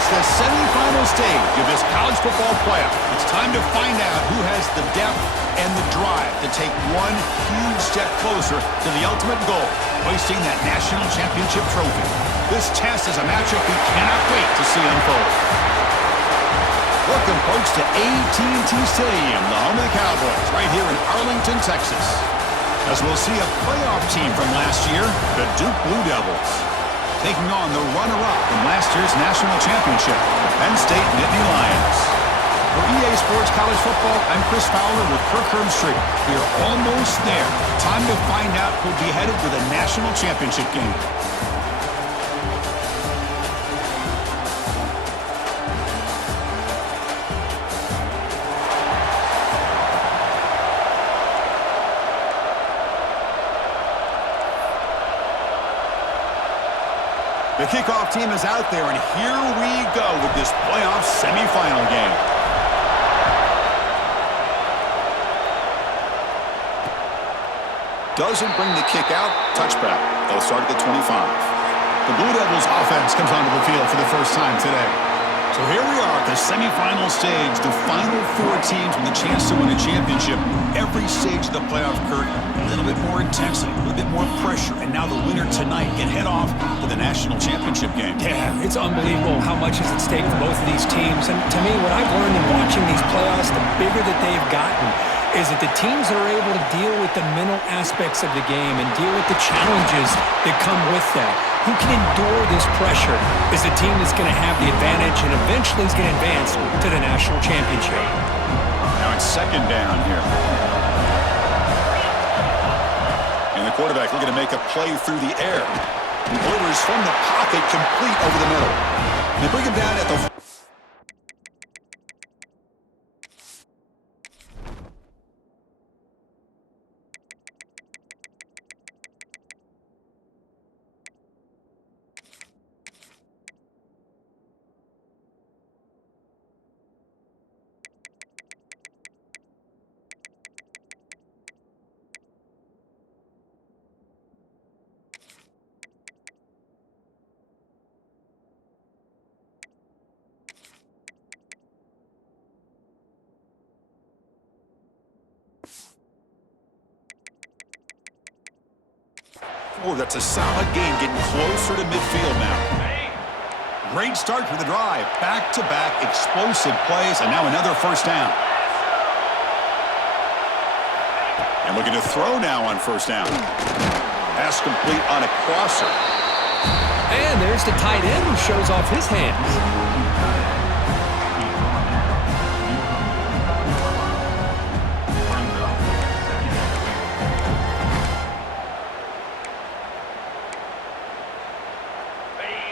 reached the semifinal stage of this college football playoff. It's time to find out who has the depth and the drive to take one huge step closer to the ultimate goal, hoisting that national championship trophy. This test is a matchup we cannot wait to see unfold. Welcome, folks, to AT&T Stadium, the home of the Cowboys, right here in Arlington, Texas. As we'll see a playoff team from last year, the Duke Blue Devils, taking on the runner-up from last year's national championship, the Penn State Nittany Lions. For EA Sports College Football, I'm Chris Fowler with Kirk Herbstreit. We are almost there. Time to find out who'll be headed to the national championship game. The kickoff team is out there, and here we go with this playoff semifinal game. Doesn't bring the kick out. Touchback. They'll start at the 25. The Blue Devils offense comes onto the field for the first time today. So here we are at the semifinal stage, the final four teams with a chance to win a championship. Every stage of the playoff, Kurt, a little bit more intensity, a little bit more pressure, and now the winner tonight can head off to the national championship game. Yeah, it's unbelievable how much is at stake for both of these teams. And to me, what I've learned in watching these playoffs, the bigger that they've gotten, is that the teams that are able to deal with the mental aspects of the game and deal with the challenges that come with that, who can endure this pressure, is the team that's going to have the advantage and eventually is going to advance to the national championship. Now it's second down here. And the quarterback looking to make a play through the air. He delivers from the pocket, complete over the middle. They bring him down at the... Oh, that's a solid game, getting closer to midfield now. Great start to the drive. Back-to-back explosive plays, and now another first down. And looking to throw now on first down. Pass complete on a crosser. And there's the tight end who shows off his hands.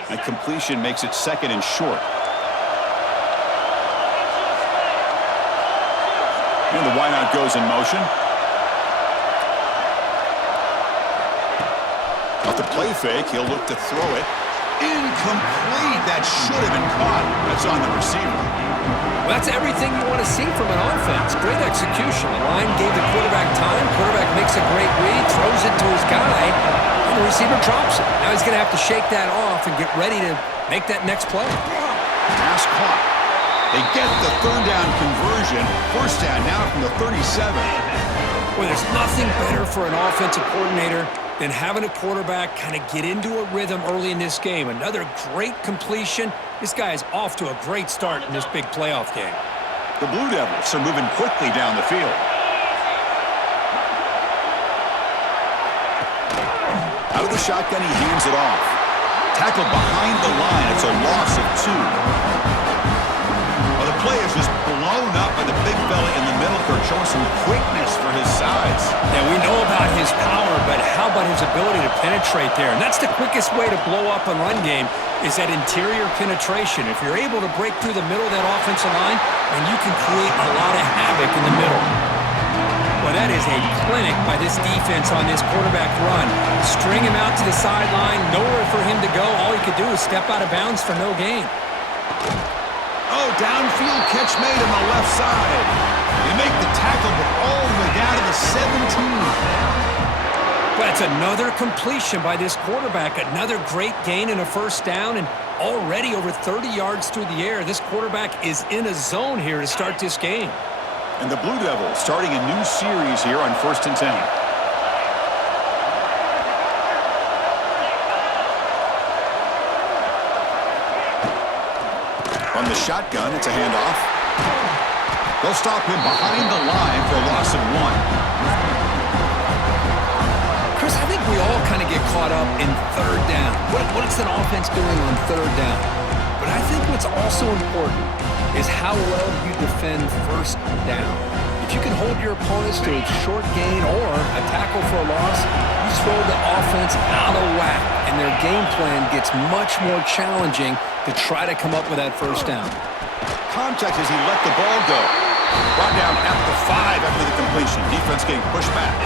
And completion makes it second and short. And the wideout goes in motion. Off the play fake, he'll look to throw it. Incomplete. That should have been caught. That's on the receiver. Well, that's everything you want to see from an offense. Great execution. The line gave the quarterback time. Quarterback makes a great read, throws it to his guy, and the receiver drops it. Now he's going to have to shake that off and get ready to make that next play. Pass caught. They get the third down conversion. First down now from the 37. Well, there's nothing better for an offensive coordinator than having a quarterback kind of get into a rhythm early in this game. Another great completion. This guy is off to a great start in this big playoff game. The Blue Devils are moving quickly down the field. Out of the shotgun, he hands it off. Tackled behind the line. It's a loss of 2. Well, the play is just blown up by the big fella in the middle, Kirk, showing some quickness for his size. Yeah, we know about his power, but how about his ability to penetrate there? And that's the quickest way to blow up a run game, is that interior penetration. If you're able to break through the middle of that offensive line, then you can create a lot of havoc in the middle. Well, that is a clinic by this defense on this quarterback run. String him out to the sideline, nowhere for him to go. All he could do is step out of bounds for no gain. Oh, downfield catch made on the left side. They make the tackle, but all the way down to the 17. That's another completion by this quarterback. Another great gain and a first down. And already over 30 yards through the air. This quarterback is in a zone here to start this game. And the Blue Devils starting a new series here on 1st and 10. On the shotgun, it's a handoff. They'll stop him behind the line for a loss of 1. Chris, I think we all kind of get caught up in third down. What's an offense doing on third down? But I think what's also important is how well you defend first down. If you can hold your opponents to a short gain or a tackle for a loss, you throw the offense out of whack, and their game plan gets much more challenging to try to come up with that first down. Contact as he let the ball go. Brought down at the 5 after the completion. Defense getting pushed back.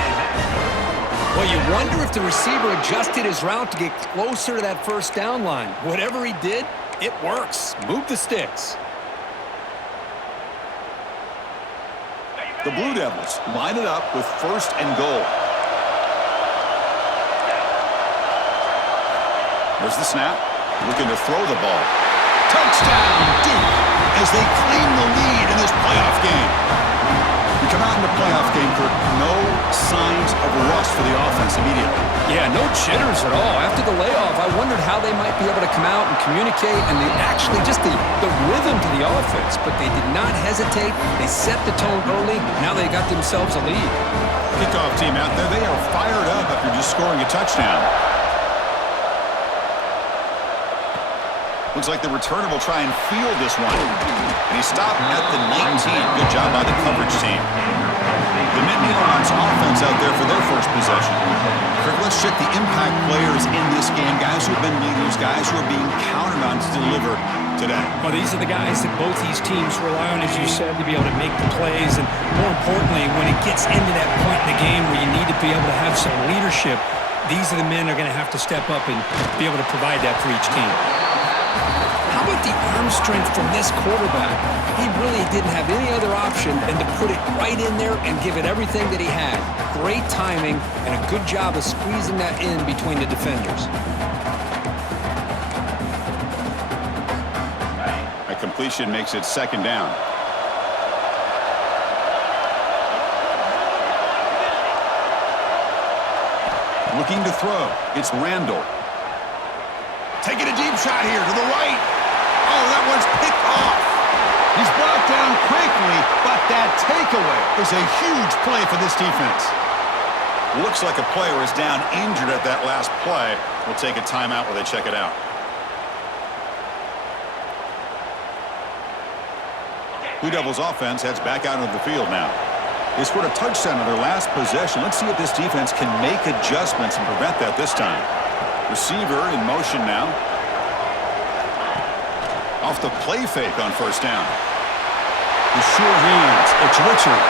Well, you wonder if the receiver adjusted his route to get closer to that first down line. Whatever he did, it works. Move the sticks. The Blue Devils line it up with 1st and goal. There's the snap. Looking to throw the ball. Touchdown, Duke, as they claim the lead in this playoff game. We come out in the playoff game, Kirk. No signs of rust for the offense immediately. Yeah, no jitters at all. After the layoff, I wondered how they might be able to come out and communicate and actually just the rhythm to the offense. But they did not hesitate. They set the tone early. Now they got themselves a lead. Kickoff team out there. They are fired up after just scoring a touchdown. Looks like the returner will try and field this one. And he stopped at the 19. Good job by the coverage team. The Nittany Lions offense out there for their first possession. Kirk, let's check the impact players in this game. Guys who have been leaders, guys who are being counted on to deliver today. Well, these are the guys that both these teams rely on, as you said, to be able to make the plays. And more importantly, when it gets into that point in the game where you need to be able to have some leadership, these are the men that are going to have to step up and be able to provide that for each team. How about the arm strength from this quarterback? He really didn't have any other option than to put it right in there and give it everything that he had. Great timing and a good job of squeezing that in between the defenders. A completion makes it 2nd down. Looking to throw. It's Randall. Taking a deep shot here to the right. Oh, that one's picked off. He's brought down quickly, but that takeaway is a huge play for this defense. Looks like a player is down injured at that last play. We'll take a timeout while they check it out. Blue Devils offense heads back out into the field now. They scored a touchdown on their last possession. Let's see if this defense can make adjustments and prevent that this time. Receiver in motion now. Off the play fake on 1st down. The sure hands. It's Richard.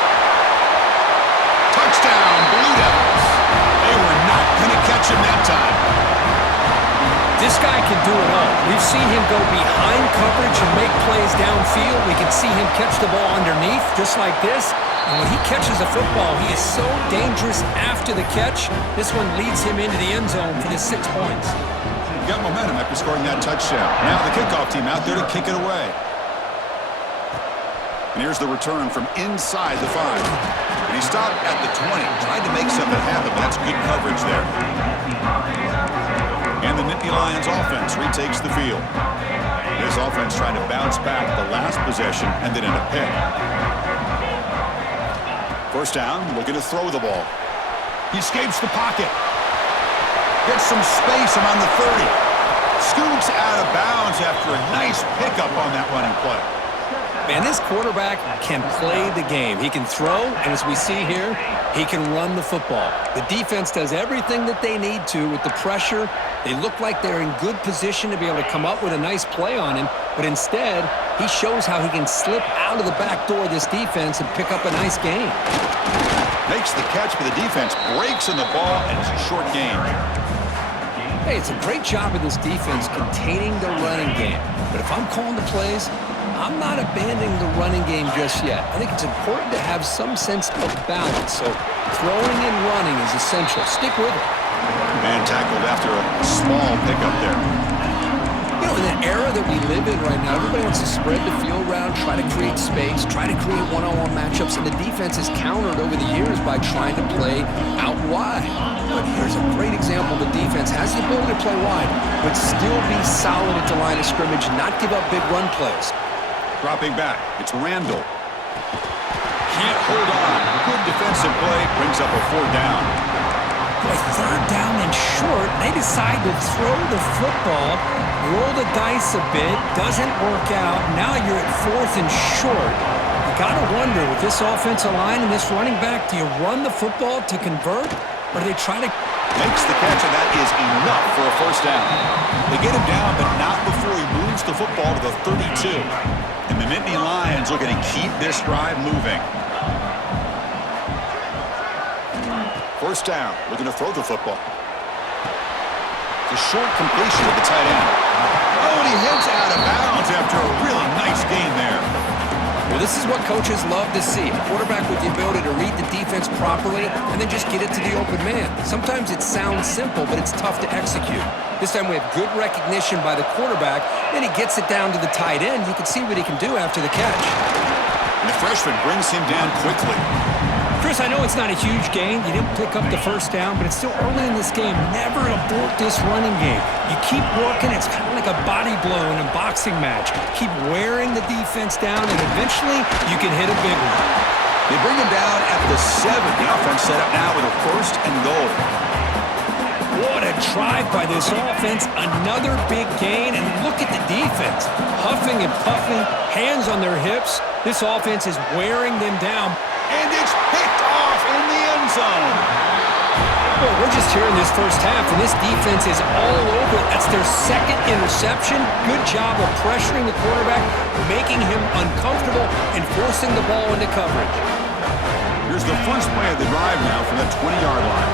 Touchdown, Blue Devils. They were not going to catch him that time. This guy can do it all. We've seen him go behind coverage and make plays downfield. We can see him catch the ball underneath, just like this. And when he catches a football, he is so dangerous after the catch. This one leads him into the end zone for the 6 points. Got momentum after scoring that touchdown. Now the kickoff team out there to kick it away. And here's the return from inside the 5. And he stopped at the 20. Tried to make something happen, but that's good coverage there. And the Nittany Lions offense retakes the field. This offense trying to bounce back the last possession and then in a pick. 1st down, looking to throw the ball. He escapes the pocket. Gets some space around the 30. Scoots out of bounds after a nice pickup on that running play. Man, this quarterback can play the game. He can throw, and as we see here, he can run the football. The defense does everything that they need to with the pressure. They look like they're in good position to be able to come up with a nice play on him, but instead, he shows how he can slip out of the back door of this defense and pick up a nice gain. Makes the catch for the defense, breaks in the ball, and it's a short gain. Hey, it's a great job of this defense containing the running game. But if I'm calling the plays, I'm not abandoning the running game just yet. I think it's important to have some sense of balance. So throwing and running is essential. Stick with it. And tackled after a small pickup there. You know, in the era that we live in right now, everybody wants to spread the field around, try to create space, try to create one-on-one matchups, and the defense is countered over the years by trying to play out wide. But here's a great example. The defense has the ability to play wide, but still be solid at the line of scrimmage, not give up big run plays. Dropping back, it's Randall. Can't hold on. Good defensive play, brings up a 4th down. Boy, 3rd down and short, they decide to throw the football, roll the dice a bit, doesn't work out. Now you're at 4th and short. You got to wonder, with this offensive line and this running back, do you run the football to convert, or do they try to... Makes the catch, and that is enough for a 1st down. They get him down, but not before he moves the football to the 32. And the Nittany Lions looking to keep this drive moving. 1st down, looking to throw the football. The short completion of the tight end. Oh, and he heads out of bounds after a really nice gain there. Well, this is what coaches love to see. A quarterback with the ability to read the defense properly and then just get it to the open man. Sometimes it sounds simple, but it's tough to execute. This time we have good recognition by the quarterback, then he gets it down to the tight end. You can see what he can do after the catch. And the freshman brings him down quickly. Chris, I know it's not a huge gain. You didn't pick up the 1st down, but it's still early in this game. Never abort this running game. You keep working. It's kind of like a body blow in a boxing match. Keep wearing the defense down, and eventually you can hit a big one. They bring him down at the 7. The offense set up now with a 1st and goal. What a drive by this offense. Another big gain, and look at the defense. Huffing and puffing, hands on their hips. This offense is wearing them down. And it's picked off in the end zone. Well, we're just here in this 1st half, and this defense is all over it. That's their 2nd interception. Good job of pressuring the quarterback, making him uncomfortable, and forcing the ball into coverage. Here's the first play of the drive now from the 20-yard line.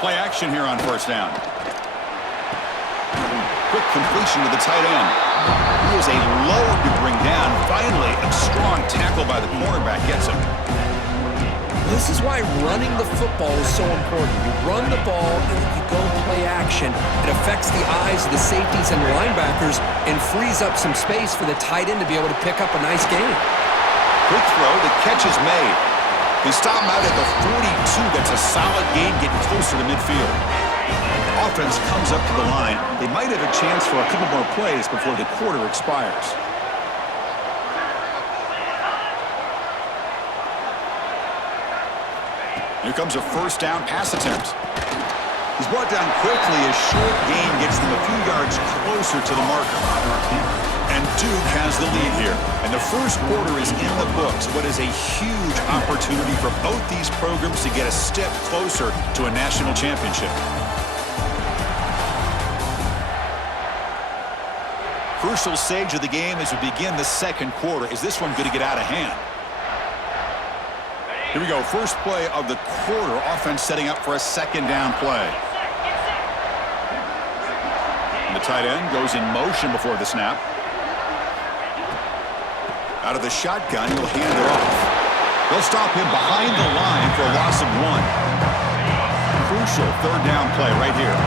Play action here on 1st down. Quick completion to the tight end. He is a load to bring down. Finally, a strong tackle by the cornerback gets him. This is why running the football is so important. You run the ball, and then you go play action. It affects the eyes of the safeties and the linebackers and frees up some space for the tight end to be able to pick up a nice gain. Quick throw, the catch is made. They stop him out at the 42. That's a solid gain, getting closer to midfield. Offense comes up to the line. They might have a chance for a couple more plays before the quarter expires. Here comes a 1st down pass attempt. He's brought down quickly. A short gain gets them a few yards closer to the marker. And Duke has the lead here. And the 1st quarter is in the books. What is a huge opportunity for both these programs to get a step closer to a national championship. Crucial stage of the game as we begin the 2nd quarter. Is this one going to get out of hand? Here we go. First play of the quarter. Offense setting up for a 2nd down play. And the tight end goes in motion before the snap. Out of the shotgun, he'll hand it off. They'll stop him behind the line for a loss of 1. Crucial 3rd down play right here.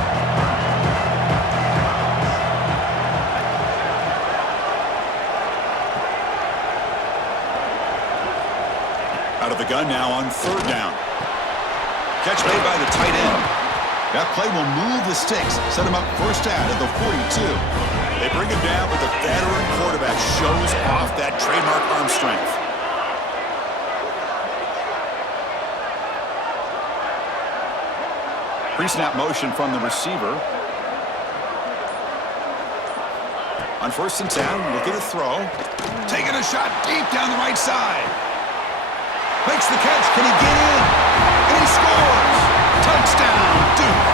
Out of the gun now on 3rd down. Catch made by the tight end. That play will move the sticks, set him up 1st down at the 42. They bring him down, but the veteran quarterback shows off that trademark arm strength. Pre-snap motion from the receiver. On 1st and 10, looking to throw. Taking a shot deep down the right side. Makes the catch. Can he get in? And he scores! Touchdown, Duke!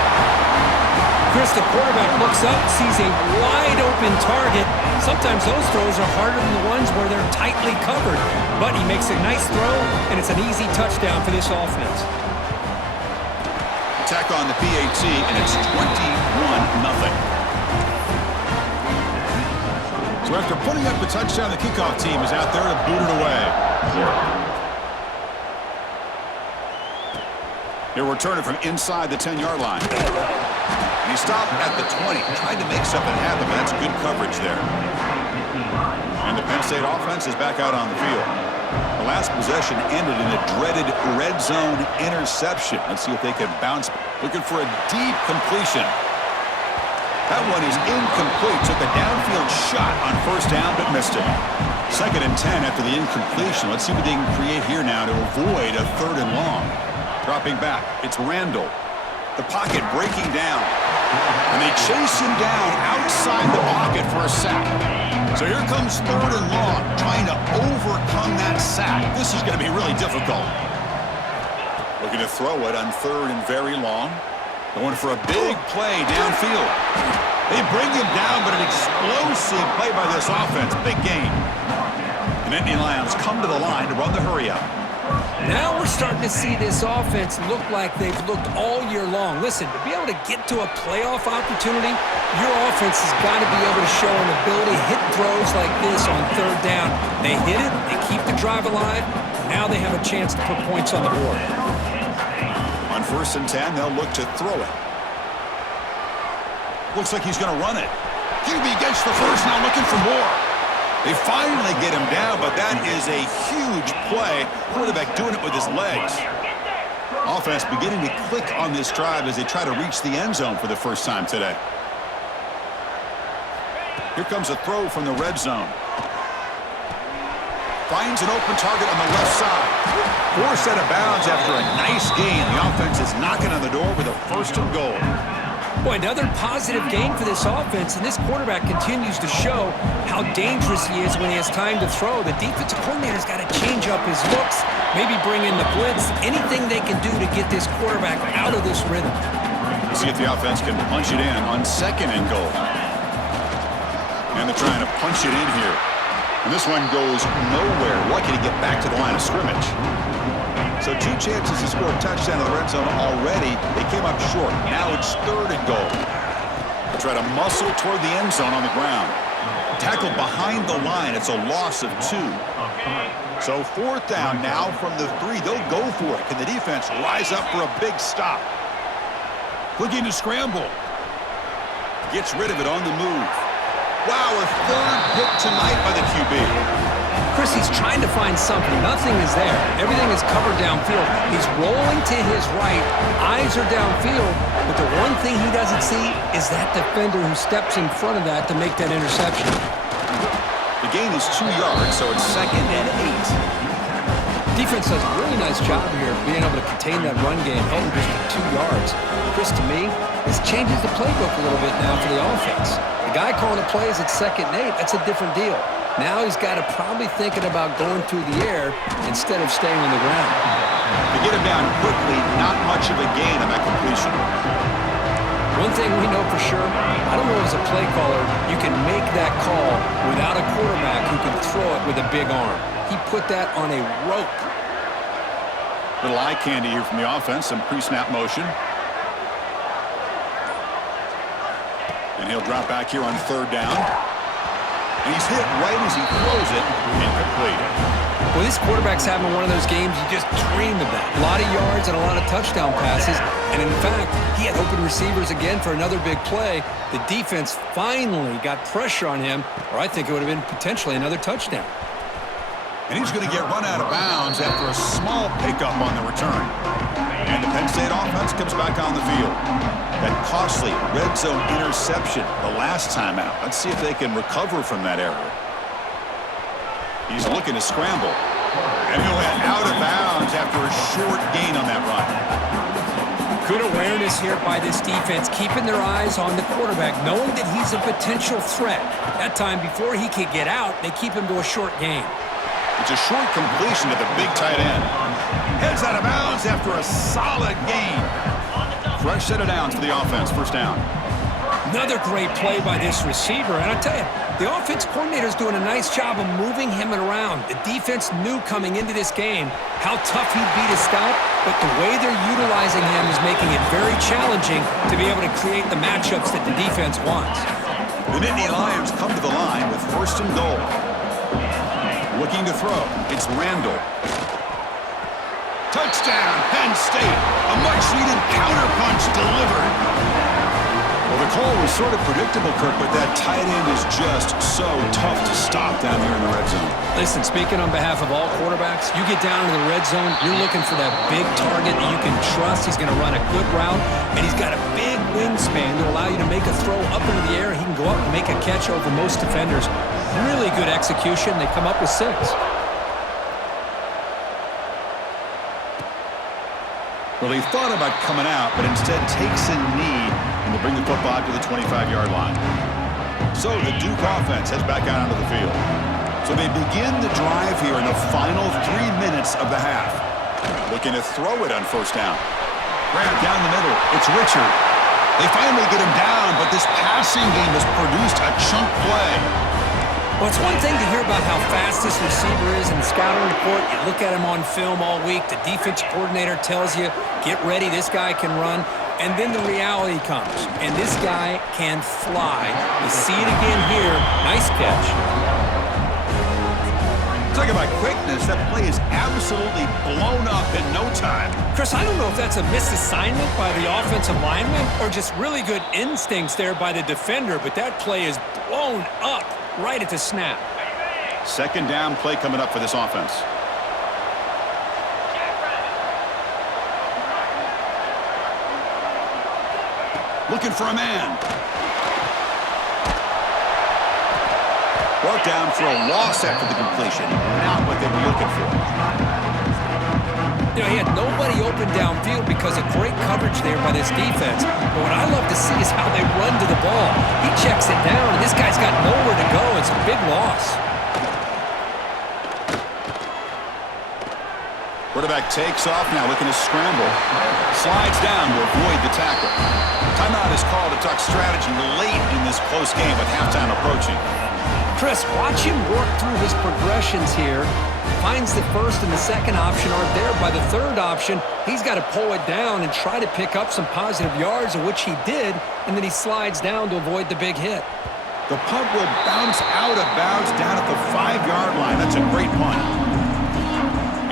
Chris, the quarterback looks up, sees a wide-open target. Sometimes those throws are harder than the ones where they're tightly covered. But he makes a nice throw, and it's an easy touchdown for this offense. Attack on the PAT, and it's 21-0. So after putting up the touchdown, the kickoff team is out there to boot it away. He'll return it from inside the 10-yard line. And he stopped at the 20, trying to make something happen, but that's good coverage there. And the Penn State offense is back out on the field. The last possession ended in a dreaded red zone interception. Let's see if they can bounce. Looking for a deep completion. That one is incomplete. Took a downfield shot on first down, but missed it. 2nd and 10 after the incompletion. Let's see what they can create here now to avoid a 3rd and long. Dropping back, it's Randall. The pocket breaking down. And they chase him down outside the pocket for a sack. So here comes 3rd and long, trying to overcome that sack. This is going to be really difficult. Looking to throw it on 3rd and very long. Going for a big play downfield. They bring him down, but an explosive play by this offense. Big gain. And Nittany Lions come to the line to run the hurry-up. Now we're starting to see this offense look like they've looked all year long. Listen, to be able to get to a playoff opportunity, your offense has got to be able to show an ability to hit throws like this on 3rd down. They hit it, they keep the drive alive, now they have a chance to put points on the board. On 1st and 10, they'll look to throw it. Looks like he's going to run it. QB gets the first, now looking for more. They finally get him down, but that is a huge play. Quarterback doing it with his legs. Offense beginning to click on this drive as they try to reach the end zone for the first time today. Here comes a throw from the red zone. Finds an open target on the left side. Forced out of bounds after a nice gain. The offense is knocking on the door with a 1st and goal. Boy, another positive game for this offense, and this quarterback continues to show how dangerous he is when he has time to throw. The defensive coordinator's got to change up his looks, maybe bring in the blitz, anything they can do to get this quarterback out of this rhythm. See if the offense can punch it in on 2nd and goal. And they're trying to punch it in here. And this one goes nowhere. Lucky to get back to the line of scrimmage. So 2 chances to score a touchdown in the red zone already. They came up short. Now it's 3rd and goal. They try to muscle toward the end zone on the ground. Tackled behind the line. It's a loss of 2. So 4th down now from the 3. They'll go for it. Can the defense rise up for a big stop? Looking to scramble. Gets rid of it on the move. Wow, a 3rd pick tonight by the QB. Chris, he's trying to find something. Nothing is there. Everything is covered downfield. He's rolling to his right. Eyes are downfield. But the one thing he doesn't see is that defender who steps in front of that to make that interception. The gain is 2 yards, so it's 2nd and 8. Defense does a really nice job here of being able to contain that run game, held him just to 2 yards. Chris, to me, this changes the playbook a little bit now for the offense. The guy calling the plays at 2nd and 8, that's a different deal. Now he's got to probably thinking about going through the air instead of staying on the ground. To get him down quickly, not much of a gain on that completion. One thing we know for sure, I don't know as a play caller, you can make that call without a quarterback who can throw it with a big arm. He put that on a rope. Little eye candy here from the offense, some pre-snap motion. And he'll drop back here on 3rd down. And he's hit right as he throws it, incomplete. Well, this quarterback's having one of those games you just dream about. A lot of yards and a lot of touchdown passes. And in fact, he had open receivers again for another big play. The defense finally got pressure on him, or I think it would have been potentially another touchdown. And he's going to get run out of bounds after a small pickup on the return. And the Penn State offense comes back on the field. That costly red zone interception the last time out. Let's see if they can recover from that error. He's looking to scramble. And he'll head out of bounds after a short gain on that run. Good awareness here by this defense, keeping their eyes on the quarterback, knowing that he's a potential threat. That time, before he could get out, they keep him to a short gain. It's a short completion to the big tight end. Heads out of bounds after a solid gain. Fresh set of downs for the offense. First down. Another great play by this receiver. And I tell you, the offense coordinator's doing a nice job of moving him around. The defense knew coming into this game how tough he'd be to stop, but the way they're utilizing him is making it very challenging to be able to create the matchups that the defense wants. The Nittany Lions come to the line with 1st and goal. Looking to throw. It's Randall. Touchdown, Penn State. A much-needed counterpunch delivered. Well, the call was sort of predictable, Kirk, but that tight end is just so tough to stop down here in the red zone. Listen, speaking on behalf of all quarterbacks, you get down into the red zone, you're looking for that big target that you can trust. He's going to run a good route, and he's got a big wingspan to allow you to make a throw up into the air. He can go up and make a catch over most defenders. Really good execution. They come up with 6. Well, he thought about coming out, but instead takes a knee and will bring the football to the 25-yard line. So the Duke offense heads back out onto the field. So they begin the drive here in the final 3 minutes of the half. Looking to throw it on first down. Grab down the middle. It's Richard. They finally get him down, but this passing game has produced a chunk play. Well, it's one thing to hear about how fast this receiver is in the scouting report. You look at him on film all week. The defense coordinator tells you, get ready, this guy can run. And then the reality comes, and this guy can fly. You see it again here. Nice catch. Talk about quickness. That play is absolutely blown up in no time. Chris, I don't know if that's a misassignment by the offensive lineman or just really good instincts there by the defender, but that play is blown up right at the snap. Second down play coming up for this offense. Looking for a man. Brought down for a loss after the completion. Not what they were looking for. You know, he had nobody open downfield because of great coverage there by this defense. But what I love to see is how they run to the ball. He checks it down, and this guy's got nowhere to go. It's a big loss. Quarterback takes off now, looking to scramble. Slides down to avoid the tackle. Timeout is called to talk strategy late in this close game with halftime approaching. Chris, watch him work through his progressions here. Finds the first and the second option aren't there. By the third option, he's got to pull it down and try to pick up some positive yards, of which he did, and then he slides down to avoid the big hit. The punt will bounce out of bounds down at the 5-yard line. That's a great punt.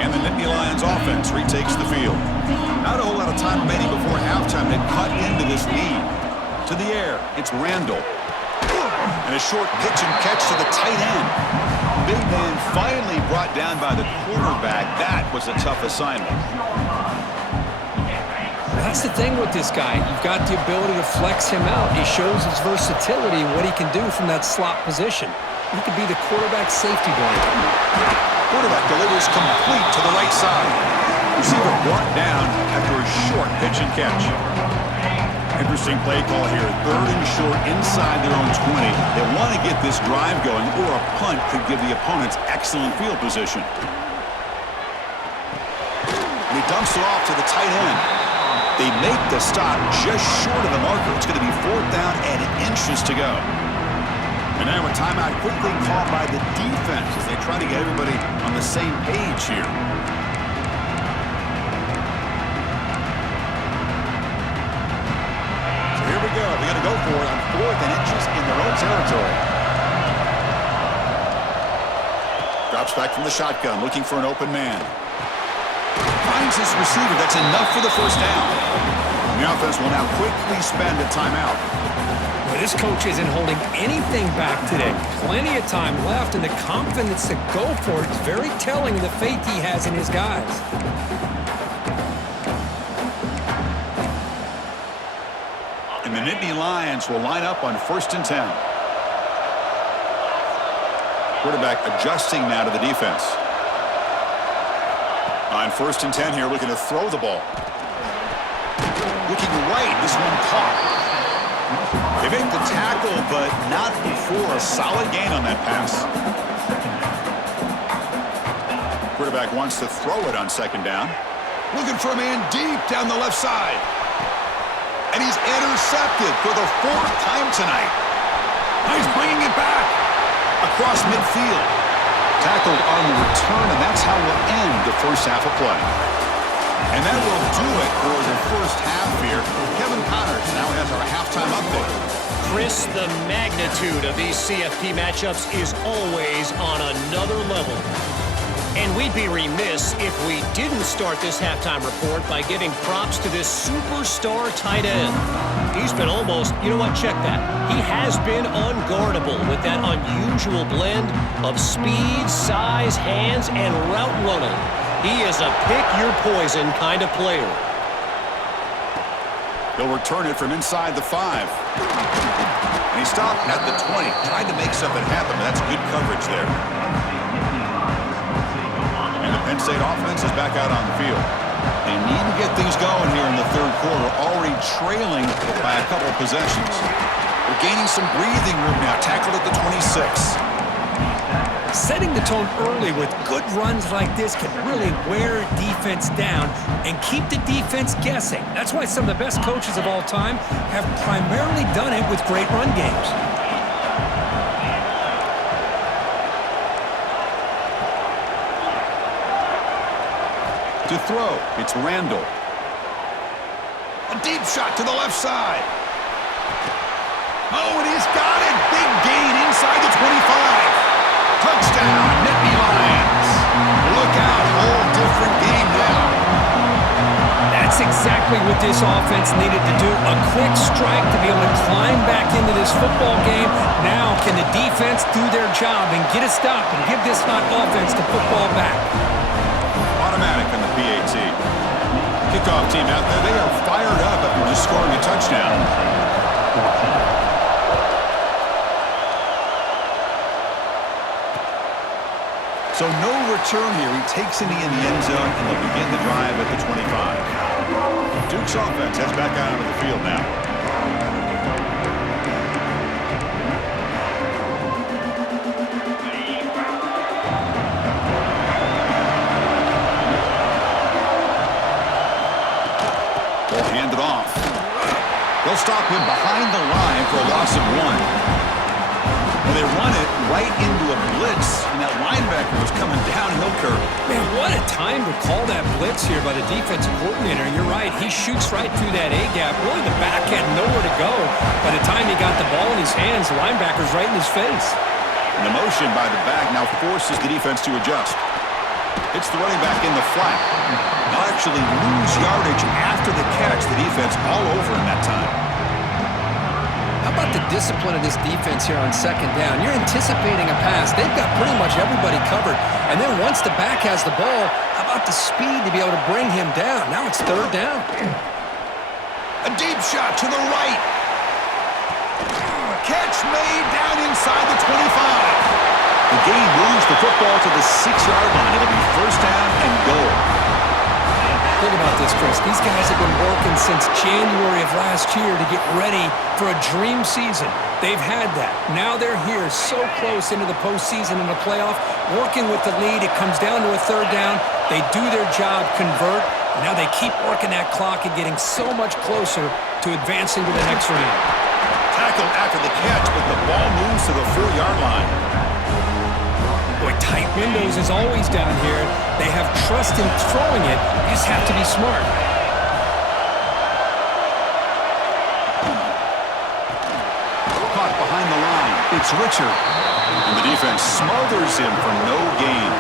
And the Nittany Lions offense retakes the field. Not a whole lot of time remaining before halftime to cut into this lead. To the air, it's Randall. And a short pitch and catch to the tight end. Big man finally brought down by the quarterback. That was a tough assignment. That's the thing with this guy. You've got the ability to flex him out. He shows his versatility and what he can do from that slot position. He could be the quarterback safety blanket. Quarterback delivers complete to the right side. Receiver brought down after a short pitch and catch. Interesting play call here. 3rd and short inside their own 20. They want to get this drive going, or a punt could give the opponents excellent field position. And he dumps it off to the tight end. They make the stop just short of the marker. It's going to be 4th down and inches to go. And now a timeout quickly called by the defense as they try to get everybody on the same page here. So here we go. They're going to go for it on 4th and inches in their own territory. Drops back from the shotgun, looking for an open man. Finds his receiver. That's enough for the first down. The offense will now quickly spend a timeout. Well, this coach isn't holding anything back today. Plenty of time left, and the confidence to go for it is very telling of the faith he has in his guys. And the Nittany Lions will line up on 1st and 10. Quarterback adjusting now to the defense. On 1st and 10 here, looking to throw the ball. Looking right, this one caught. They make the tackle, but not before a solid gain on that pass. Quarterback wants to throw it on 2nd down. Looking for a man deep down the left side. And he's intercepted for the 4th time tonight. He's bringing it back across midfield. Tackled on the return, and that's how we'll end the first half of play. And that will do it for the first half here. Kevin Connors now has our halftime update. Chris, the magnitude of these CFP matchups is always on another level. And we'd be remiss if we didn't start this halftime report by giving props to this superstar tight end. He's been almost, you know what, check that. He has been unguardable with that unusual blend of speed, size, hands, and route running. He is a pick-your-poison kind of player. He'll return it from inside the 5. And he stopped at the 20. Tried to make something happen, but that's good coverage there. And the Penn State offense is back out on the field. They need to get things going here in the third quarter, already trailing by a couple possessions. They're gaining some breathing room now, tackled at the 26. Setting the tone early with good runs like this can really wear defense down and keep the defense guessing. That's why some of the best coaches of all time have primarily done it with great run games. To throw, it's Randall. A deep shot to the left side. Oh, and he's got it. Big gain inside the 25. Touchdown, Nittany Lions. Look out, whole different game now. That's exactly what this offense needed to do. A quick strike to be able to climb back into this football game. Now can the defense do their job and get a stop and give this hot offense the football back? Automatic on the PAT. Kickoff team out there, they are fired up after just scoring a touchdown. So no return here. He takes it in the end zone, and they'll begin the drive at the 25. Duke's offense heads back out onto the field now. They'll hand it off. They'll stop him behind the line for a loss of 1. Well, they run it right into a blitz, and that linebacker was coming downhill curve. Man, what a time to call that blitz here by the defensive coordinator. You're right, he shoots right through that A-gap. Really, the back had nowhere to go. By the time he got the ball in his hands, the linebacker's right in his face. And the motion by the back now forces the defense to adjust. It's the running back in the flat. They'll actually lose yardage after the catch. The defense all over in that time. How about the discipline of this defense here on second down? You're anticipating a pass. They've got pretty much everybody covered. And then once the back has the ball, how about the speed to be able to bring him down? Now it's third down. A deep shot to the right. Catch made down inside the 25. The gain moves the football to the 6-yard line. It'll be first down and goal. Think about this, Chris. These guys have been working since January of last year to get ready for a dream season. They've had that. Now they're here so close into the postseason and the playoff, working with the lead. It comes down to a third down. They do their job, convert. And now they keep working that clock and getting so much closer to advancing to the next round. Tackled after the catch, but the ball moves to the 4-yard line. Boy, tight windows is always down here. They have trust in throwing it. You just have to be smart. Caught behind the line. It's Richard. And the defense smothers him for no gain.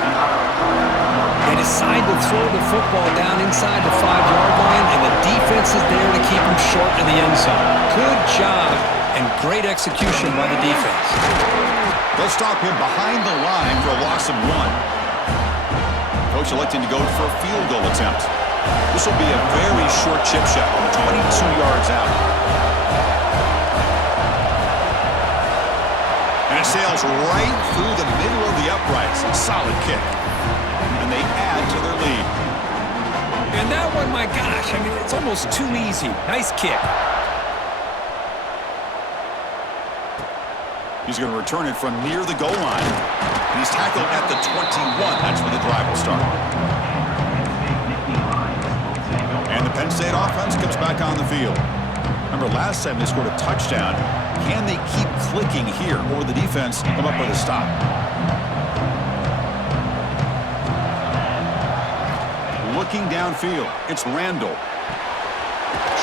They decide to throw the football down inside the 5-yard line, and the defense is there to keep him short of the end zone. Good job and great execution by the defense. They'll stop him behind the line for a loss of 1. Coach electing to go for a field goal attempt. This will be a very short chip shot, 22 yards out. And it sails right through the middle of the uprights. Solid kick. And they add to their lead. And that one, my gosh, I mean, it's almost too easy. Nice kick. He's going to return it from near the goal line. And he's tackled at the 21. That's where the drive will start. And the Penn State offense comes back on the field. Remember, last time they scored a touchdown. Can they keep clicking here, or the defense come up with a stop? Looking downfield, it's Randall.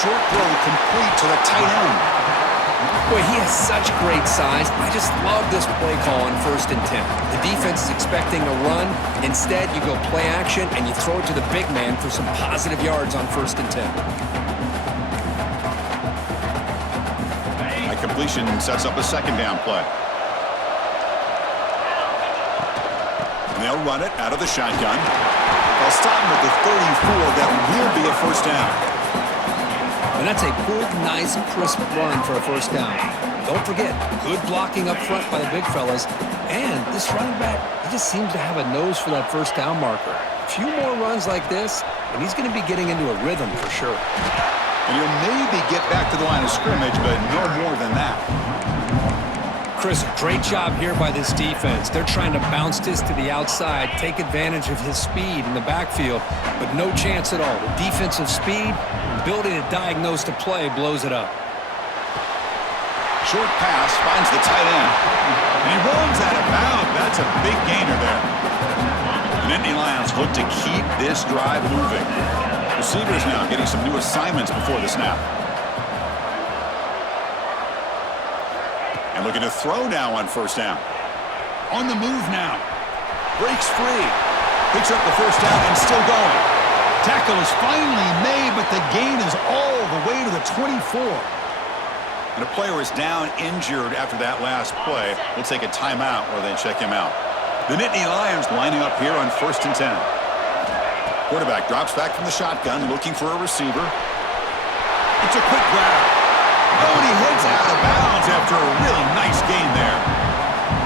Short throw complete to the tight end. Boy, he has such great size. I just love this play call on 1st and 10. The defense is expecting a run. Instead, you go play action, and you throw it to the big man for some positive yards on 1st and 10. A completion sets up a 2nd down play. And they'll run it out of the shotgun. They'll stop him at the 34. That will be a 1st down. And that's a good, nice, crisp run for a 1st down. Don't forget, good blocking up front by the big fellas. And this running back, he just seems to have a nose for that 1st down marker. A few more runs like this, and he's going to be getting into a rhythm for sure. And he'll maybe get back to the line of scrimmage, but no more than that. Chris, great job here by this defense. They're trying to bounce this to the outside, take advantage of his speed in the backfield, but no chance at all. The defensive speed, ability to diagnose the play, blows it up. Short pass finds the tight end. And he runs out of bounds. That's a big gainer there. The Nittany Lions look to keep this drive moving. Receivers now getting some new assignments before the snap. And looking to throw now on 1st down. On the move now. Breaks free. Picks up the 1st down and still going. Tackle is finally made, but the gain is all the way to the 24. And a player is down injured after that last play. We'll take a timeout or they check him out. The Nittany Lions lining up here on 1st and 10. Quarterback drops back from the shotgun, looking for a receiver. It's a quick grab. Oh, and he heads out of bounds after a really nice gain there.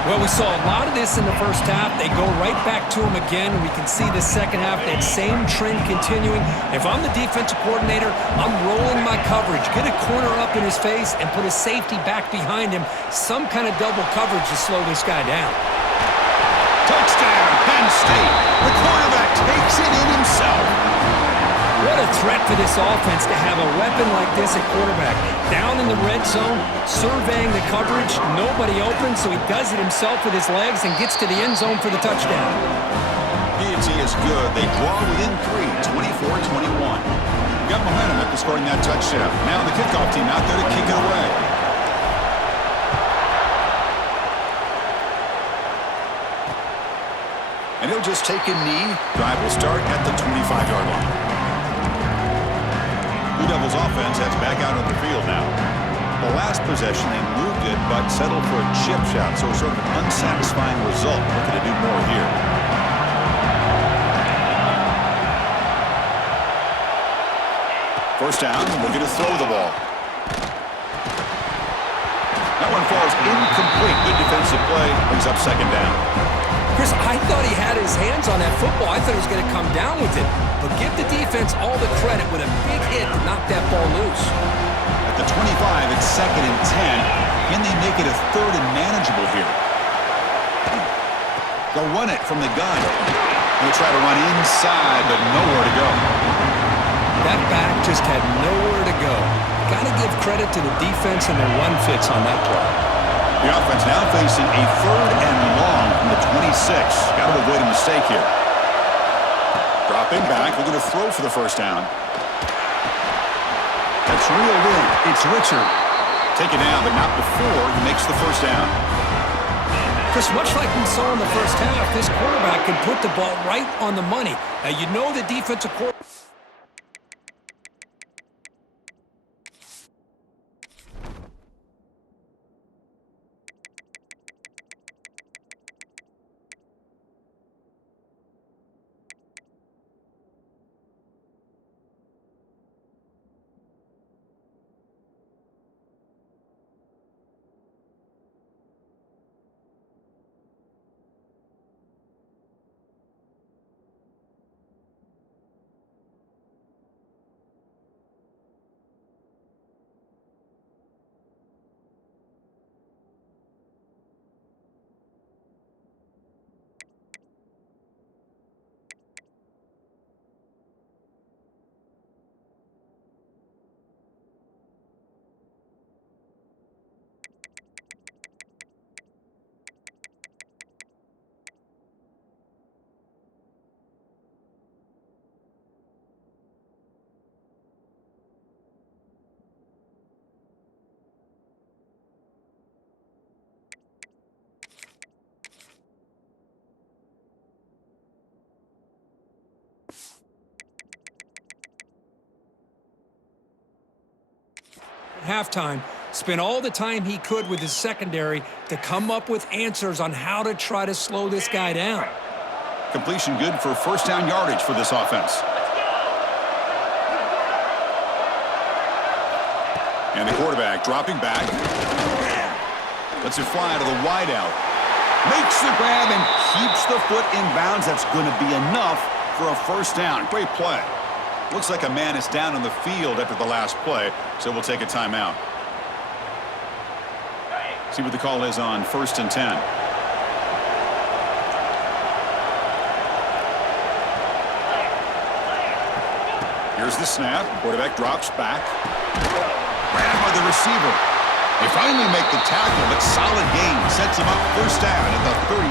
Well, we saw a lot of this in the 1st half. They go right back to him again. We can see the 2nd half, that same trend continuing. If I'm the defensive coordinator, I'm rolling my coverage. Get a corner up in his face and put a safety back behind him. Some kind of double coverage to slow this guy down. Touchdown, Penn State. The quarterback takes it in himself. What a threat for this offense to have a weapon like this at quarterback. Down in the red zone, surveying the coverage, nobody open, so he does it himself with his legs and gets to the end zone for the touchdown. P&T is good. They draw within 3, 24-21. Got momentum after scoring that touchdown. Now the kickoff team out there to kick it away. And he'll just take a knee. Drive will start at the 25-yard line. Blue Devils offense heads back out on the field now. The last possession, they moved it, but settled for a chip shot, so sort of an unsatisfying result. Looking to do more here. First down, looking to throw the ball. That one falls incomplete. Good defensive play, brings up 2nd down. Chris, I thought he had his hands on that football. I thought he was going to come down with it. But give the defense all the credit with a big hit to knock that ball loose. At the 25, it's 2nd and 10. Can they make it a 3rd and manageable here? They'll run it from the gun. They'll try to run inside, but nowhere to go. That back just had nowhere to go. Got to give credit to the defense and their run fits on that play. The offense now facing a 3rd and long from the 26. Got to avoid a mistake here. Dropping back, looking to throw for the 1st down. That's reeled in. It's Richard. Taken down, but not before he makes the 1st down. Chris, much like we saw in the 1st half, this quarterback can put the ball right on the money. Now, you know the defensive quarterback. halftime spent all the time he could with his secondary to come up with answers on how to try to slow this guy down. Completion good for first down yardage for this offense. And the quarterback dropping back. Lets it fly to the wideout. Makes the grab and keeps the foot in bounds. That's going to be enough for a first down. Great play. Looks like a man is down on the field after the last play, so we'll take a timeout. See what the call is on 1st and 10. Here's the snap. Quarterback drops back. Grabbed by the receiver. They finally make the tackle, but solid gain sets him up first down at the 33.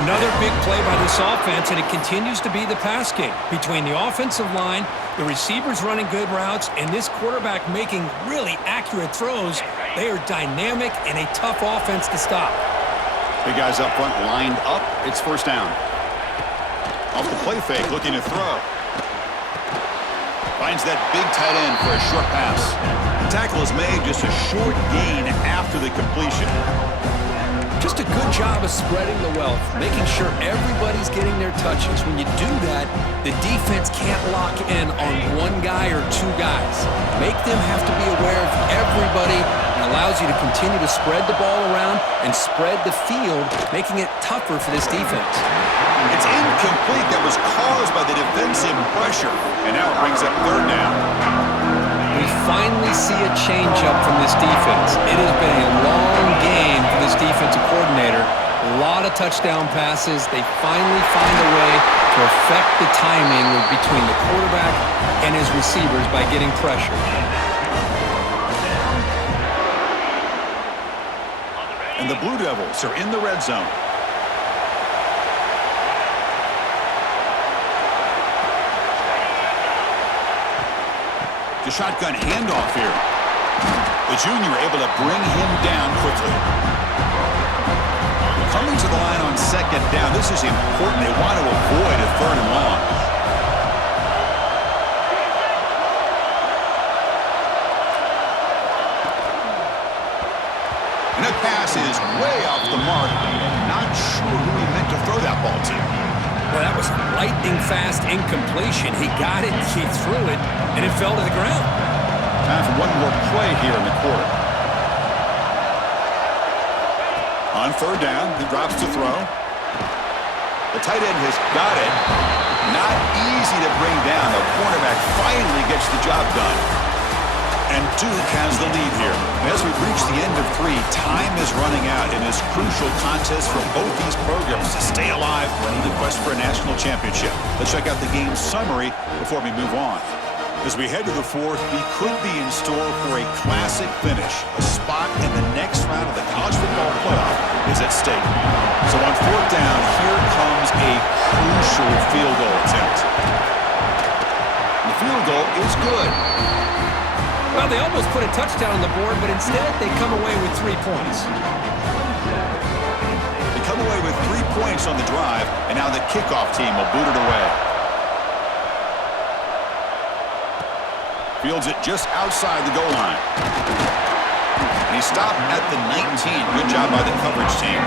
Another big play by this offense, and it continues to be the pass game. Between the offensive line, the receivers running good routes, and this quarterback making really accurate throws, they are dynamic and a tough offense to stop. Big guys up front lined up. It's first down. Off the play fake, looking to throw. Finds that big tight end for a short pass. The tackle is made, just a short gain after the completion. Just a good job of spreading the wealth, making sure everybody's getting their touches. When you do that, the defense can't lock in on one guy or two guys. Make them have to be aware of everybody, and allows you to continue to spread the ball around and spread the field, making it tougher for this defense. It's incomplete. That was caused by the defensive pressure, and now it brings up third down. We finally see a change-up from this defense. It has been a long game for this defensive coordinator. A lot of touchdown passes. They finally find a way to affect the timing between the quarterback and his receivers by getting pressure. And the Blue Devils are in the red zone. The shotgun handoff here. The junior able to bring him down quickly. Coming to the line on second down. This is important. They want to avoid a third and long. And that pass is way off the mark. Not sure who he meant to throw that ball to. Well, that was lightning-fast incompletion. He got it, he threw it, and it fell to the ground. Time for one more play here in the quarter. On third down, he drops to throw. The tight end has got it. Not easy to bring down. The cornerback finally gets the job done. And Duke has the lead here. As we reach the end of 3, time is running out in this crucial contest for both these programs to stay alive in the quest for a national championship. Let's check out the game summary before we move on. As we head to the 4th, we could be in store for a classic finish. A spot in the next round of the college football playoff is at stake. So on 4th down, here comes a crucial field goal attempt. The field goal is good. Well, they almost put a touchdown on the board, but instead they come away with 3 points. They come away with 3 points on the drive, and now the kickoff team will boot it away. Fields it just outside the goal line. And he stopped at the 19. Good job by the coverage team.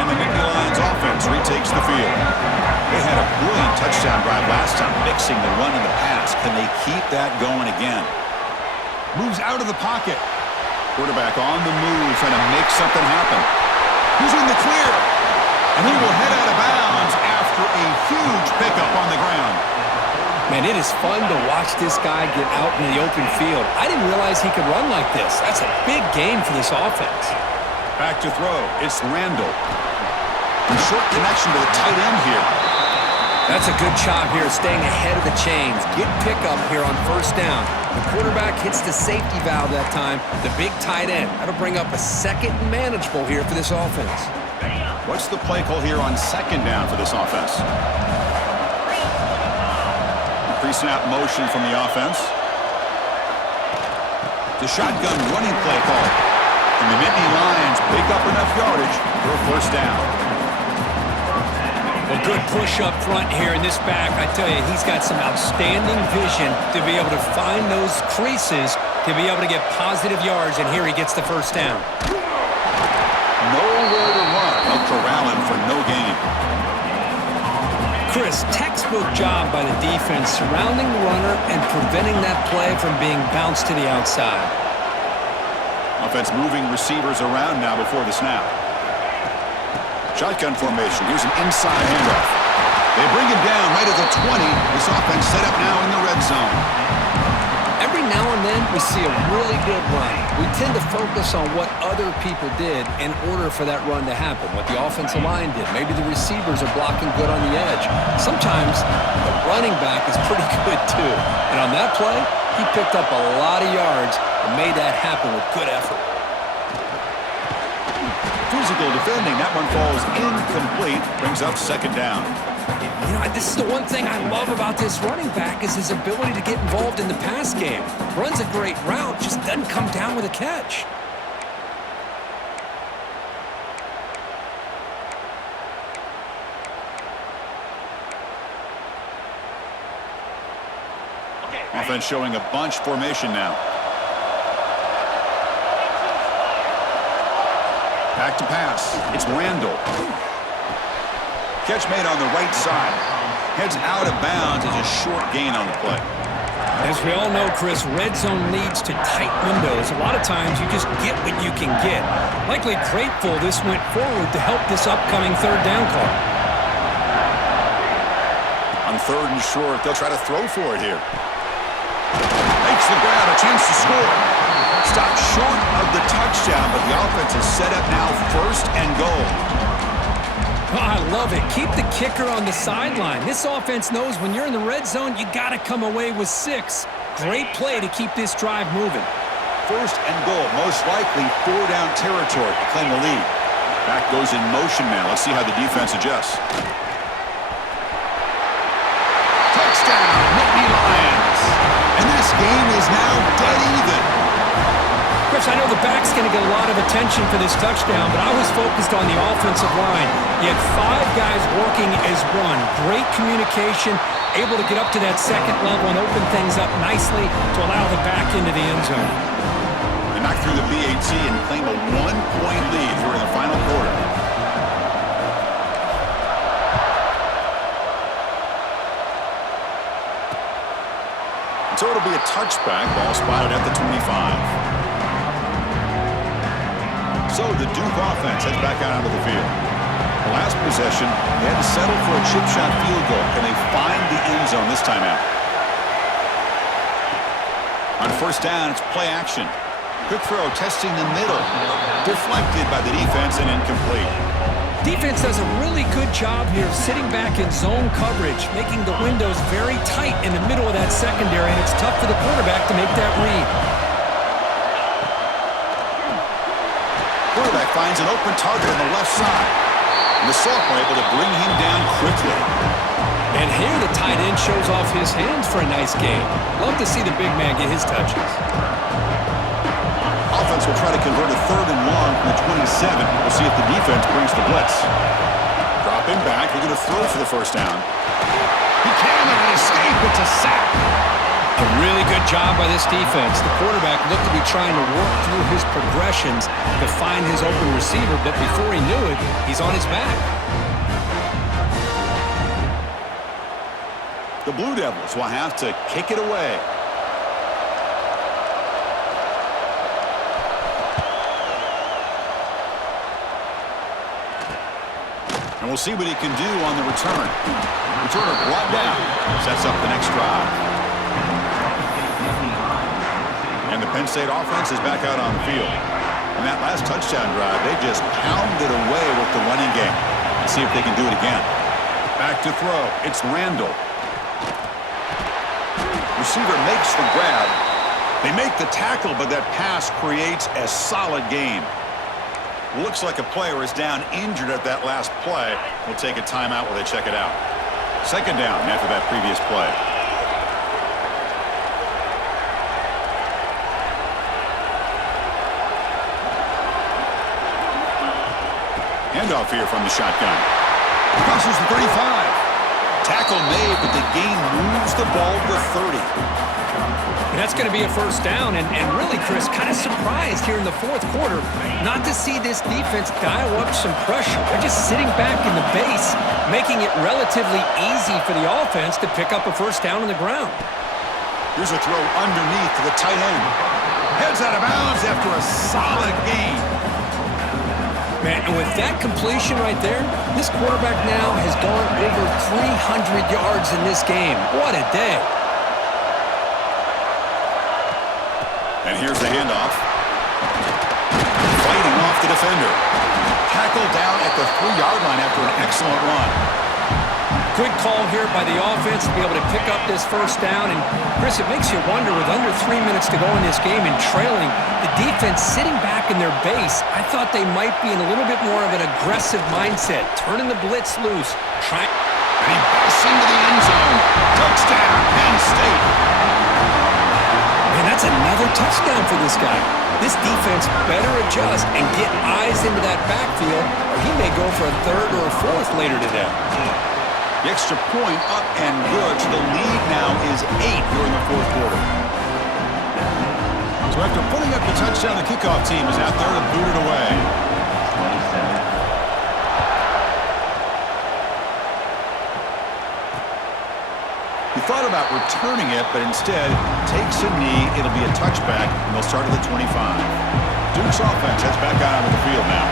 And the Nittany Lions offense retakes the field. They had a brilliant touchdown drive last time, mixing the run and the pass. Can they keep that going again? Moves out of the pocket. Quarterback on the move, trying to make something happen. He's in the clear. And he will head out of bounds after a huge pickup on the ground. Man, it is fun to watch this guy get out in the open field. I didn't realize he could run like this. That's a big game for this offense. Back to throw. It's Randall. A short connection to the tight end here. That's a good job here, staying ahead of the chains. Good pickup here on first down. The quarterback hits the safety valve that time. The big tight end. That'll bring up a second and manageable here for this offense. What's the play call here on second down for this offense? Pre-snap motion from the offense. The shotgun running play call. And the Nittany Lions pick up enough yardage for a first down. Well, Good push up front here in this back. I tell you, he's got some outstanding vision to be able to find those creases to be able to get positive yards, and here he gets the first down. Nowhere to run. They'll corral him for no gain. Chris, textbook job by the defense surrounding the runner and preventing that play from being bounced to the outside. Offense moving receivers around now before the snap. Shotgun formation. Here's an inside handoff. They bring him down right at the 20. This offense set up now in the red zone. Every now and then we see a really good run. We tend to focus on what other people did in order for that run to happen, what the offensive line did. Maybe the receivers are blocking good on the edge. Sometimes the running back is pretty good too. And on that play, he picked up a lot of yards and made that happen with good effort. Physical defending. That one falls incomplete. Brings up second down. You know, this is the one thing I love about this running back is his ability to get involved in the pass game. Runs a great route, just doesn't come down with a catch. Offense showing a bunch formation now. Back to pass. It's Randall. Catch made on the right side. Heads out of bounds as a short gain on the play. As we all know, Chris, red zone leads to tight windows. A lot of times you just get what you can get. Likely grateful this went forward to help this upcoming third down call. On third and short, they'll try to throw for it here. Makes the grab, a chance to score. Stopped short of the touchdown, but the offense is set up now first and goal. Oh, I love it. Keep the kicker on the sideline. This offense knows when you're in the red zone, you got to come away with 6. Great play to keep this drive moving. First and goal, most likely 4-down territory to claim the lead. Back goes in motion now. Let's see how the defense adjusts. Touchdown, Nittany Lions. And this game is now dead even. Chris, I know the back's going to get a lot of attention for this touchdown, but I was focused on the offensive line. You had 5 guys working as one. Great communication, able to get up to that second level and open things up nicely to allow the back into the end zone. They knock through the BAT and claim a 1-point lead here in the final quarter. So it'll be a touchback. Ball spotted at the 25. So the Duke offense heads back out onto the field. The last possession, they had to settle for a chip shot field goal. Can they find the end zone this time out? On first down, it's play action. Quick throw, testing the middle. Deflected by the defense and incomplete. Defense does a really good job here of sitting back in zone coverage, making the windows very tight in the middle of that secondary, and it's tough for the quarterback to make that read. Quarterback finds an open target on the left side. And the sophomore able to bring him down quickly. And here the tight end shows off his hands for a nice game. Love to see the big man get his touches. Offense will try to convert a third and long from the 27. We'll see if the defense brings the blitz. Drop him back. They're going to throw for the first down. He cannot escape. It's a sack. A really good job by this defense. The quarterback looked to be trying to work through his progressions to find his open receiver, but before he knew it, he's on his back. The Blue Devils will have to kick it away. And we'll see what he can do on the return. Returner brought down. Sets up the next drive. And the Penn State offense is back out on the field. In that last touchdown drive, they just pounded away with the running game. Let's see if they can do it again. Back to throw. It's Randall. Receiver makes the grab. They make the tackle, but that pass creates a solid gain. Looks like a player is down injured at that last play. We'll take a timeout while they check it out. Second down after that previous play. Handoff here from the shotgun. Crosses the 35. Tackle made, but the gain moves the ball to the 30. And that's going to be a first down. And really, Chris, kind of surprised here in the fourth quarter not to see this defense dial up some pressure. They're just sitting back in the base, making it relatively easy for the offense to pick up a first down on the ground. Here's a throw underneath to the tight end. Heads out of bounds after a solid gain. Man, and with that completion right there, this quarterback now has gone over 300 yards in this game. What a day. And here's the handoff. Fighting off the defender. Tackled down at the 3-yard line after an excellent run. Good call here by the offense to be able to pick up this first down. And, Chris, it makes you wonder, with under 3 minutes to go in this game and trailing, the defense sitting back in their base, I thought they might be in a little bit more of an aggressive mindset, turning the blitz loose. And he busts into the end zone. Touchdown, Penn State. And that's another touchdown for this guy. This defense better adjust and get eyes into that backfield, or he may go for a third or a fourth later today. The extra point up and good. So the lead now is 8 here in the fourth quarter. So after putting up the touchdown, the kickoff team is out there to boot it away. He thought about returning it, but instead takes a knee. It'll be a touchback, and they'll start at the 25. Duke's offense heads back out onto the field now.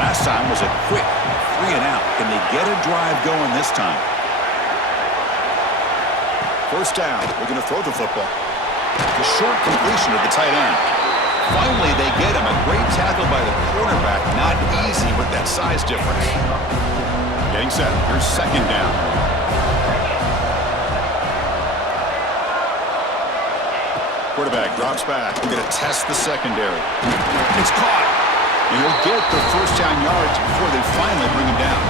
Last time was a quick 3 and out. Can they get a drive going this time? First down. We're going to throw the football. The short completion of the tight end. Finally, they get him. A great tackle by the quarterback. Not easy with that size difference. Getting set. Here's second down. Quarterback drops back. We're going to test the secondary. It's caught. And he'll get the first down yards before they finally bring him down.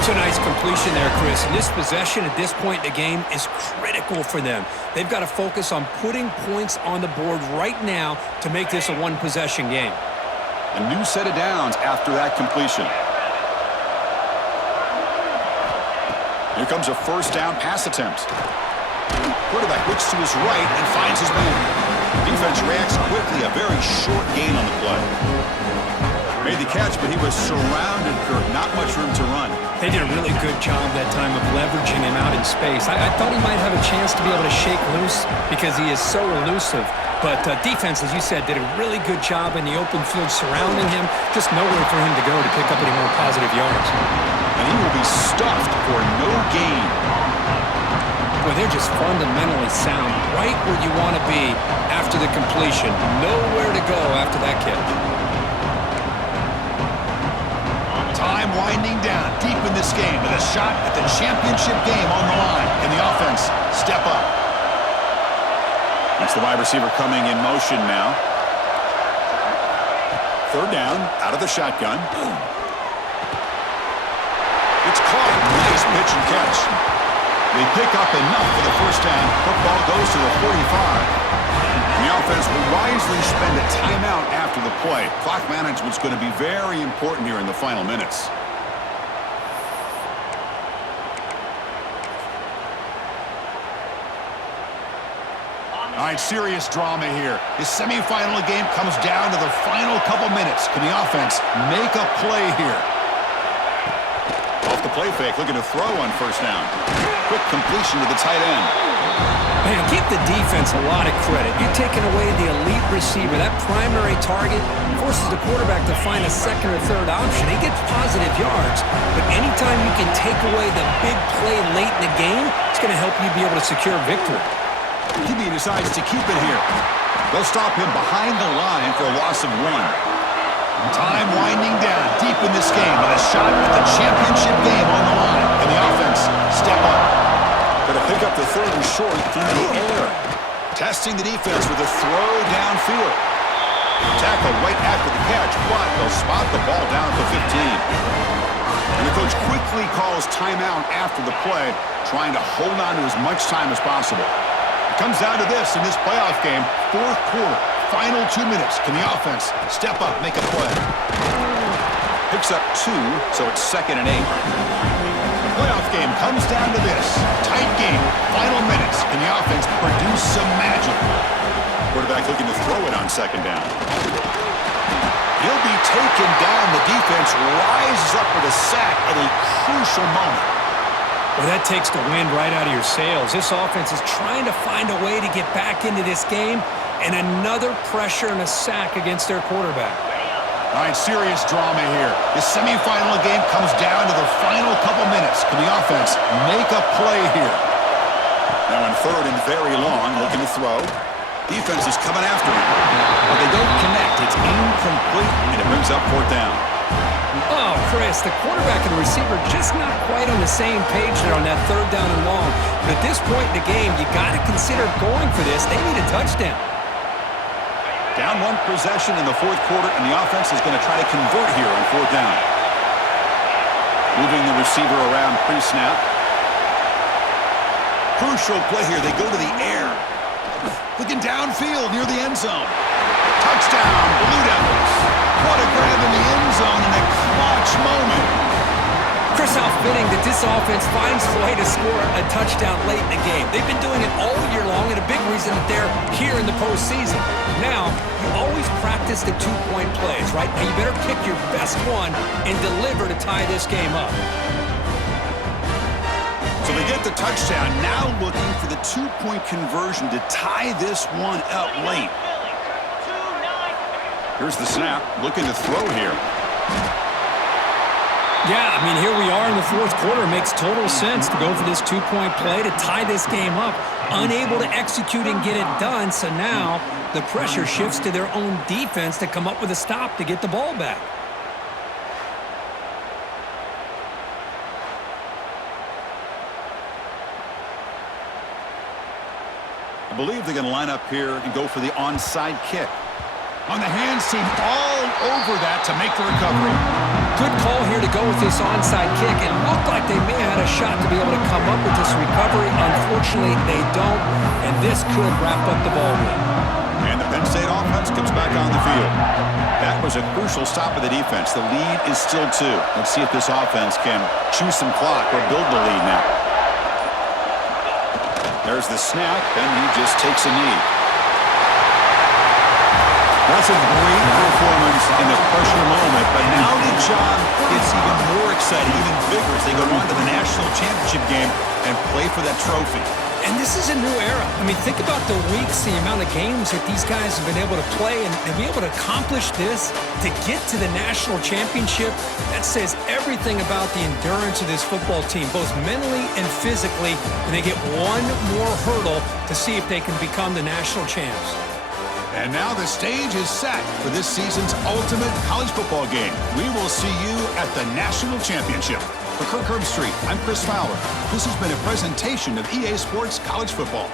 It's a nice completion there, Chris. And this possession at this point in the game is critical for them. They've got to focus on putting points on the board right now to make this a one-possession game. A new set of downs after that completion. Here comes a first down pass attempt. Quarterback looks to his right and finds his man. Defense reacts quickly. A very short gain on the play. Made the catch, but he was surrounded, Kurt. Not much room to run. They did a really good job that time of leveraging him out in space. I thought he might have a chance to be able to shake loose because he is so elusive. But defense, as you said, did a really good job in the open field surrounding him. Just nowhere for him to go to pick up any more positive yards. And he will be stuffed for no gain. Boy, they're just fundamentally sound, right where you want to be after the completion. Nowhere to go after that catch. Time winding down deep in this game with a shot at the championship game on the line. Can the offense step up? That's the wide receiver coming in motion now. Third down, out of the shotgun. It's caught. Nice pitch and catch. They pick up enough for the first down. Football goes to the 45. And the offense will wisely spend a timeout after the play. Clock management's going to be very important here in the final minutes. All right, serious drama here. This semifinal game comes down to the final couple minutes. Can the offense make a play here? Off the play fake, looking to throw on first down. Quick completion to the tight end. Man, give the defense a lot of credit. You're taking away the elite receiver. That primary target forces the quarterback to find a second or third option. He gets positive yards, but anytime you can take away the big play late in the game, it's going to help you be able to secure victory. He decides to keep it here. They'll stop him behind the line for a loss of 1. Time winding down deep in this game with a shot at the championship game on the line. Can the offense step up? Going to pick up the third and short through the air. Testing the defense with a throw downfield. Tackle right after the catch, but they'll spot the ball down at the 15. And the coach quickly calls timeout after the play, trying to hold on to as much time as possible. It comes down to this in this playoff game, fourth quarter. Final 2 minutes. Can the offense step up, make a play? Pick picks up 2, so it's 2nd and 8. The playoff game comes down to this. Tight game, final minutes, and the offense produce some magic. Quarterback looking to throw it on 2nd down. He'll be taken down. The defense rises up with a sack at a crucial moment. Well, that takes the wind right out of your sails. This offense is trying to find a way to get back into this game, and another pressure and a sack against their quarterback. All right, serious drama here. The semifinal game comes down to the final couple minutes. Can the offense make a play here? Now in 3rd and very long, looking to throw. Defense is coming after him. But they don't connect. It's incomplete, and it brings up 4th down. Oh, Chris, the quarterback and the receiver just not quite on the same page there on that 3rd down and long. But at this point in the game, you got to consider going for this. They need a touchdown. Down 1 possession in the 4th quarter, and the offense is going to try to convert here on 4th down. Moving the receiver around pre-snap. Crucial play here. They go to the air. Looking downfield near the end zone. Touchdown, Blue Devils. What a grab in the end zone in a clutch moment. Chris, how fitting that this offense finds a way to score a touchdown late in the game. They've been doing it all year long, and a big reason that they're here in the postseason. Now, you always practice the 2-point plays, right? Now, you better pick your best one and deliver to tie this game up. So they get the touchdown, now looking for the 2-point conversion to tie this one up late. Here's the snap, looking to throw here. Yeah, I mean, here we are in the 4th quarter. It makes total sense to go for this 2-point play to tie this game up. Unable to execute and get it done, so now the pressure shifts to their own defense to come up with a stop to get the ball back. I believe they're going to line up here and go for the onside kick. On the hands team all over that to make the recovery. Good call here to go with this onside kick. It looked like they may have had a shot to be able to come up with this recovery. Unfortunately, they don't, and this could wrap up the ball game. And the Penn State offense comes back on the field. That was a crucial stop of the defense. The lead is still 2. Let's see if this offense can chew some clock or build the lead now. There's the snap, and he just takes a knee. That's a great performance in the pressure moment, but now the job gets even more exciting, even bigger as they go on to the national championship game and play for that trophy. And this is a new era. I mean, think about the weeks, the amount of games that these guys have been able to play, and to be able to accomplish this, to get to the national championship, that says everything about the endurance of this football team, both mentally and physically, and they get one more hurdle to see if they can become the national champs. And now the stage is set for this season's ultimate college football game. We will see you at the national championship. For Kirk Herbstreit, I'm Chris Fowler. This has been a presentation of EA Sports College Football.